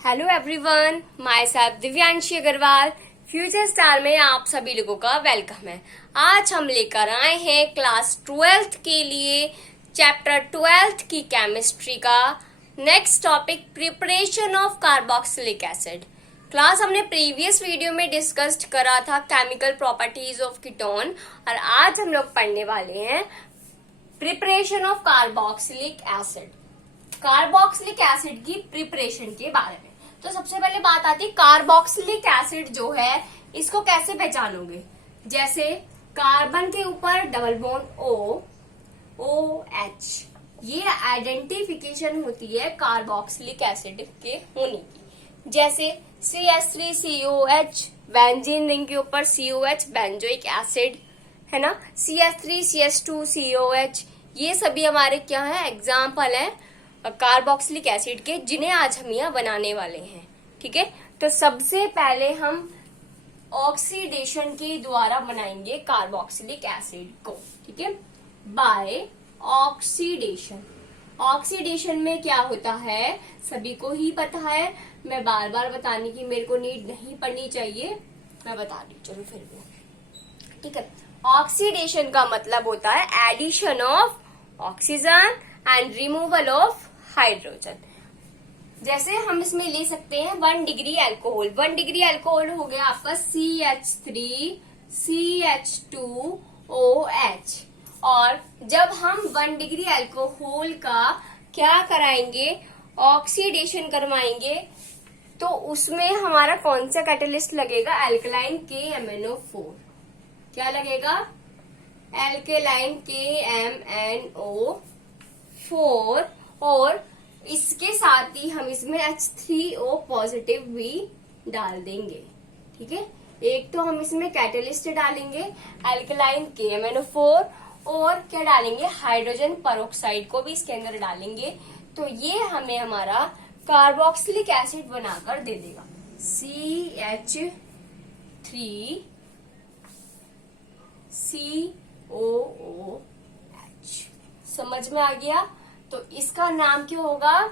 Hello everyone, myself Divyanshi Agarwal. Future star में आप सभी लोगों का वेलकम है। आज हम लेकर आए हैं क्लास 12th के लिए चैप्टर 12th की केमिस्ट्री का next topic preparation of carboxylic acid. Class हमने प्रीवियस वीडियो में डिस्कस्ड करा था केमिकल प्रॉपर्टीज ऑफ कीटोन और आज हम लोग पढ़ने वाले हैं preparation of carboxylic acid, carboxylic acid की प्रिपरेशन के बारे में। तो सबसे पहले बात आती है कार्बोक्सिलिक एसिड जो है इसको कैसे पहचानोगे। जैसे कार्बन के ऊपर डबल बॉन्ड ओ एच, ये आइडेंटिफिकेशन होती है कार्बोक्सिलिक एसिड के होने की। जैसे CH3COH, बेंजीन रिंग के ऊपर COH बेंजोइक एसिड है ना, CH3CH2COH, ये सभी हमारे क्या है, एग्जाम्पल है कार्बोक्सिलिक एसिड के, जिन्हें आज हम यहाँ बनाने वाले हैं। ठीक है, तो सबसे पहले हम ऑक्सीडेशन के द्वारा बनाएंगे कार्बोक्सिलिक एसिड को। ठीक है, बाय ऑक्सीडेशन। ऑक्सीडेशन में क्या होता है सभी को ही पता है, मैं बार बार बताने की मेरे को नीड नहीं पड़नी चाहिए, मैं बता दी चलो फिर भी। ठीक है, ऑक्सीडेशन का मतलब होता है addition of oxygen and removal of hydrogen. जैसे हम इसमें ले सकते हैं 1 डिग्री अल्कोहल। 1 डिग्री अल्कोहल हो गया आपका CH3CH2OH। और जब हम 1 डिग्री अल्कोहल का क्या कराएंगे, ऑक्सीडेशन करवाएंगे, तो उसमें हमारा कौन सा कैटलिस्ट लगेगा, अल्कलाइन KMnO4। क्या लगेगा, अल्कलाइन KMnO4। और इसके साथ ही हम इसमें H3O पॉजिटिव भी डाल देंगे। ठीक है, एक तो हम इसमें कैटलिस्ट डालेंगे अल्कलाइन KMnO4 और क्या डालेंगे, हाइड्रोजन पेरोक्साइड को भी इसके अंदर डालेंगे। तो ये हमें हमारा कार्बोक्सिलिक एसिड बनाकर दे देगा CH3COOH। समझ में आ गया। तो इसका नाम क्या होगा,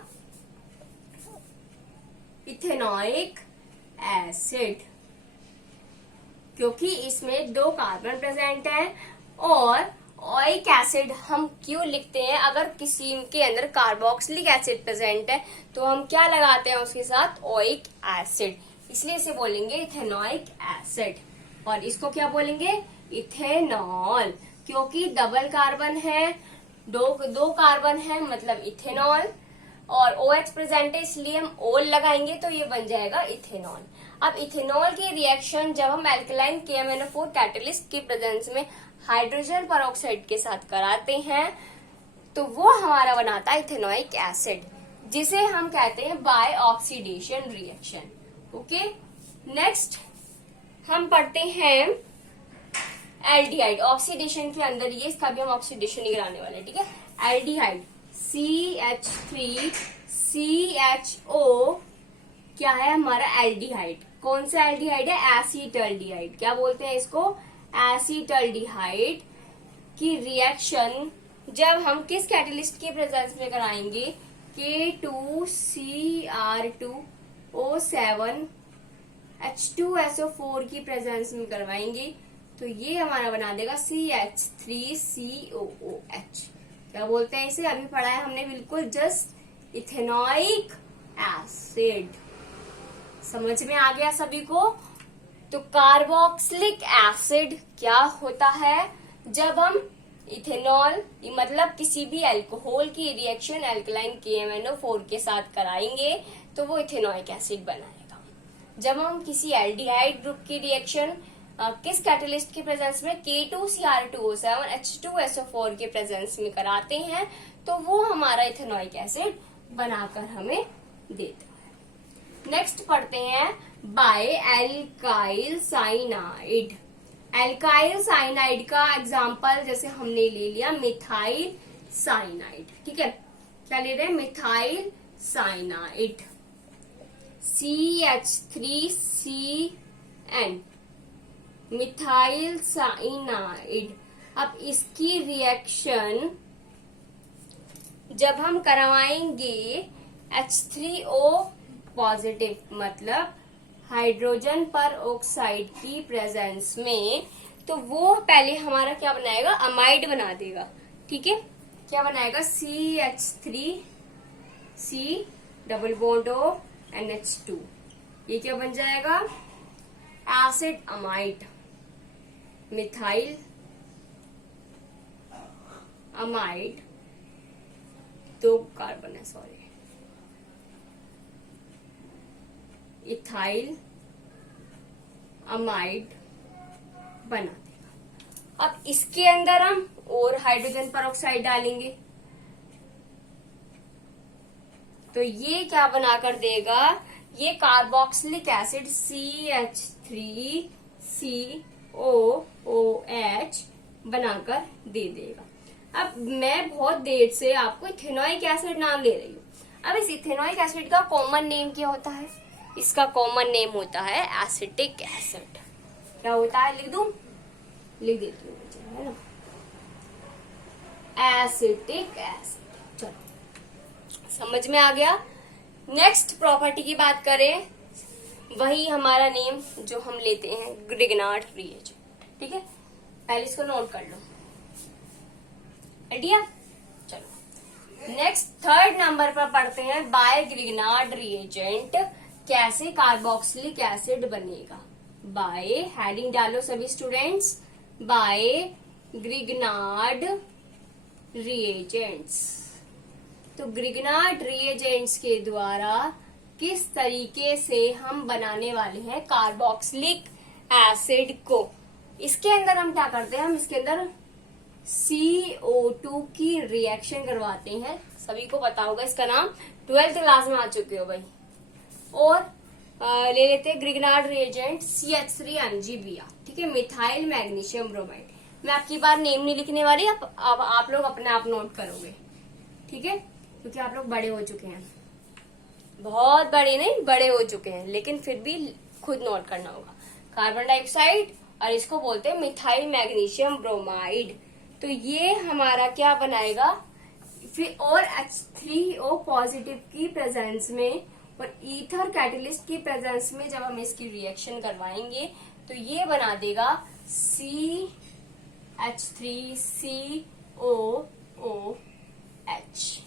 इथेनॉइक एसिड, क्योंकि इसमें 2 कार्बन प्रेजेंट है। और ओइक एसिड हम क्यों लिखते हैं, अगर किसी के अंदर कार्बोक्सिलिक एसिड प्रेजेंट है तो हम क्या लगाते हैं उसके साथ, ओइक एसिड, इसलिए इसे बोलेंगे इथेनॉइक एसिड। और इसको क्या बोलेंगे, इथेनॉल, क्योंकि डबल कार्बन है, दो कार्बन है मतलब इथेनॉल, और OH प्रेजेंट है इसलिए हम ओल लगाएंगे तो ये बन जाएगा इथेनॉल। अब इथेनॉल की रिएक्शन जब हम अल्कलाइन KMnO4 कैटलिस्ट की प्रेजेंस में हाइड्रोजन पेरोक्साइड के साथ कराते हैं तो वो हमारा बनाता है इथेनॉइक एसिड, जिसे हम कहते हैं by oxidation reaction. Okay, next हम पढ़ते हैं एल्डिहाइड। ऑक्सीडेशन के अंदर ये, इसका भी हम ऑक्सीडेशन ही कराने वाले हैं। ठीक है, एल्डिहाइड CH3CHO क्या है हमारा एल्डिहाइड। कौन सा एल्डिहाइड है, एसीटल्डिहाइड। क्या बोलते हैं इसको, एसीटल्डिहाइड की रिएक्शन जब हम किस कैटलिस्ट की प्रेजेंस में कराएंगे, K2Cr2O7 H2SO4 की प्रेजेंस में करवाएंगे तो ये हमारा बना देगा CH3COOH। क्या बोलते हैं इसे, अभी पढ़ा है हमने बिल्कुल जस्ट, इथेनॉइक एसिड। समझ में आ गया सभी को। तो कार्बोक्सिलिक एसिड क्या होता है, जब हम इथेनॉल मतलब किसी भी अल्कोहल की रिएक्शन अल्कलाइन KMnO4 के साथ कराएंगे तो वो इथेनॉइक एसिड बनाएगा। जब हम किसी एल्डिहाइड ग्रुप की रिएक्शन किस कैटलिस्ट के प्रेजेंस में, K2Cr2O7 H2SO4 के प्रेजेंस में कराते हैं तो वो हमारा इथेनॉइक एसिड बनाकर हमें देता है। नेक्स्ट पढ़ते हैं by alkyl cyanide. Alkyl cyanide का एग्जाम्पल जैसे हमने ले लिया मिथाइल साइनाइड। ठीक है, क्या ले रहे हैं, methyl cyanide CH3CN, methyl cyanide. अब इसकी रिएक्शन जब हम करवाएंगे H3O पॉजिटिव मतलब हाइड्रोजन पर ऑक्साइड की प्रेजेंस में, तो वो पहले हमारा क्या बनाएगा, अमाइड बना देगा। ठीक है, क्या बनाएगा, CH3C double bond O NH2, ये क्या बन जाएगा, acid amide, methyl amide, 2 carbon है सॉरी, इथाइल अमाइड बना देगा। अब इसके अंदर हम और हाइड्रोजन परऑक्साइड डालेंगे, तो ये क्या बनाकर देगा, ये कार्बोक्सिलिक एसिड CH3COOH बनाकर दे देगा। अब मैं बहुत देर से आपको इथेनोइक एसिड नाम ले रही हूँ। अब इस इथेनोइक एसिड का कॉमन नेम क्या होता है, इसका कॉमन नेम होता है एसिटिक एसिड। क्या होता है, लिख दूं, लिख देती हूँ, है ना, एसिटिक एसिड। चलो समझ में आ गया। नेक्स्ट प्रॉपर्टी की बात करें, वही हमारा नेम जो हम लेते हैं, ग्रिग्नार्ड रिएजेंट। ठीक है, पहले इसको नोट कर लो, आइडिया। चलो नेक्स्ट थर्ड नंबर पर पढ़ते हैं, बाय ग्रिग्नार्ड रिएजेंट कैसे कार्बोक्सिलिक एसिड बनेगा। बाय, हेडिंग डालो सभी स्टूडेंट्स, बाय ग्रिग्नार्ड रिएजेंट्स। तो ग्रिग्नार्ड रिएजेंट्स के द्वारा किस तरीके से हम बनाने वाले हैं कार्बोक्सिलिक एसिड को। इसके अंदर हम क्या करते हैं, हम इसके अंदर CO2 की रिएक्शन करवाते हैं। सभी को पता होगा इसका नाम, 12th क्लास में आ चुके हो भाई। और ले लेते हैं ग्रिग्नार्ड रिएजेंट CH3MgBr। ठीक है, मिथाइल मैग्नीशियम ब्रोमाइड। मैं आपकी बार नेम नहीं लिखने वाली, अब आप लोग अपने आप नोट करोगे। ठीक है, क्योंकि आप लोग बड़े हो चुके हैं, बहुत बड़े नहीं, बड़े हो चुके हैं, लेकिन फिर भी खुद नोट करना होगा। कार्बन डाइऑक्साइड, और इसको बोलते हैं मिथाइल मैग्नीशियम ब्रोमाइड। तो ये हमारा क्या बनाएगा, फिर और H3O पॉजिटिव की प्रेजेंस में और ईथर कैटलिस्ट की प्रेजेंस में जब हम इसकी रिएक्शन करवाएंगे तो ये बना देगा CH3COOH।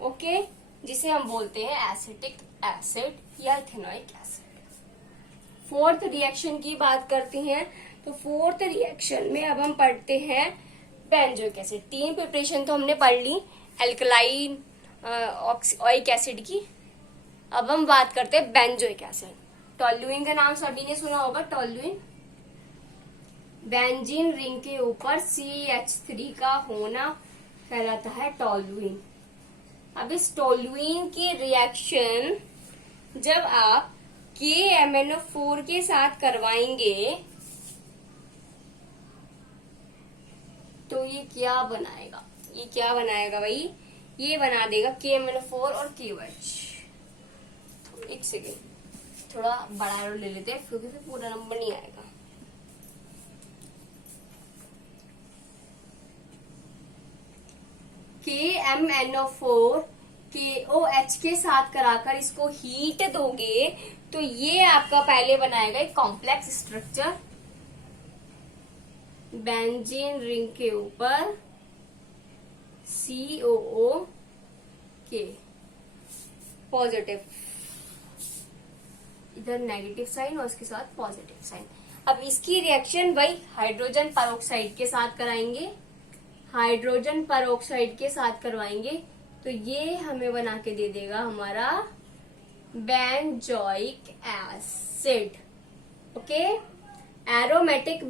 ओके, जिसे हम बोलते हैं एसिटिक एसिड या इथेनोइक एसिड। फोर्थ रिएक्शन की बात करते हैं, तो फोर्थ रिएक्शन में अब हम पढ़ते हैं बेंजोइक एसिड। 3 प्रिपरेशन तो हमने पढ़ ली एल्कलाइन ऑक्सिक एसिड की। अब हम बात करते हैं बेंजोइक एसिड। टोल्यूइन का नाम सभी ने सुना होगा, टोल्यूइन। बेंजीन रिंग के ऊपर CH3 का होना कहलाता है टोल्यूइन। अब इस टोल्यूइन की रिएक्शन जब आप KMnO4 के साथ करवाएंगे तो ये क्या बनाएगा, ये क्या बनाएगा भाई, ये बना देगा KMnO4 और KOH। एक सेकेंड, थोड़ा बड़ा एरो ले लेते हैं क्योंकि फिर पूरा नंबर नहीं आएगा। KMnO4 KOH के साथ कराकर इसको हीट दोगे तो ये आपका पहले बनाएगा एक कॉम्प्लेक्स स्ट्रक्चर बेंजीन रिंग के ऊपर COOK पॉजिटिव, इधर नेगेटिव साइन और उसके साथ पॉजिटिव साइन। अब इसकी रिएक्शन भाई हाइड्रोजन परऑक्साइड के साथ कराएंगे, हाइड्रोजन परऑक्साइड के साथ करवाएंगे तो ये हमें बना के दे देगा हमारा benzoic acid. Okay, aromatic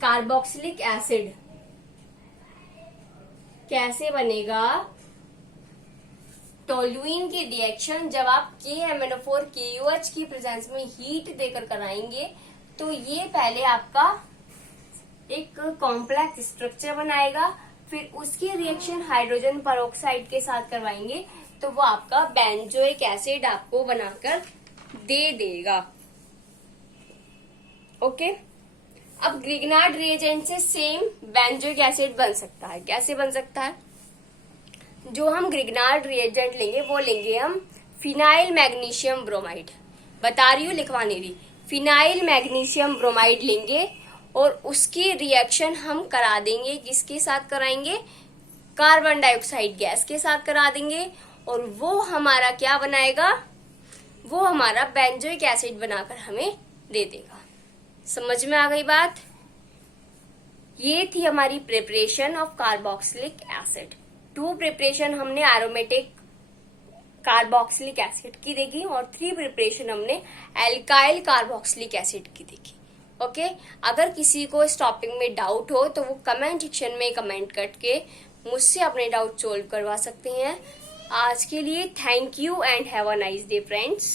carboxylic acid कैसे बनेगा, टोल्यूइन की रिएक्शन जब आप KMnO4 KOH की प्रेजेंस में हीट देकर कराएंगे तो ये पहले आपका एक कॉम्प्लेक्स स्ट्रक्चर बनाएगा, फिर उसकी रिएक्शन हाइड्रोजन परऑक्साइड के साथ करवाएंगे तो वो आपका बेंजोइक एसिड आपको बनाकर दे देगा। ओके, अब ग्रिग्नार्ड रिएजेंट से सेम बेंजोइक एसिड बन सकता है। कैसे बन सकता है, जो हम ग्रिग्नार्ड रिएजेंट लेंगे वो लेंगे हम फिनाइल मैग्नीशियम ब्रोमाइड, बता रही हूँ, लिखवा नहीं रही। फिनाइल मैग्नीशियम ब्रोमाइड लेंगे और उसकी रिएक्शन हम करा देंगे, किसके साथ कराएंगे, कार्बन डाइऑक्साइड गैस के साथ करा देंगे, और वो हमारा क्या बनाएगा, वो हमारा बेंजोइक एसिड बनाकर हमें दे देगा। समझ में आ गई बात? ये थी हमारी preparation of carboxylic acid. 2 preparation हमने एरोमेटिक कार्बोक्सिलिक एसिड की देखी और 3 प्रिपरेशन हमने एल्काइल कार्बोक्सिलिक एसिड की देखी। ओके, अगर किसी को इस टॉपिक में डाउट हो तो वो कमेंट सेक्शन में कमेंट करके मुझसे अपने डाउट सोल्व करवा सकते हैं। आज के लिए thank you and have a nice day friends.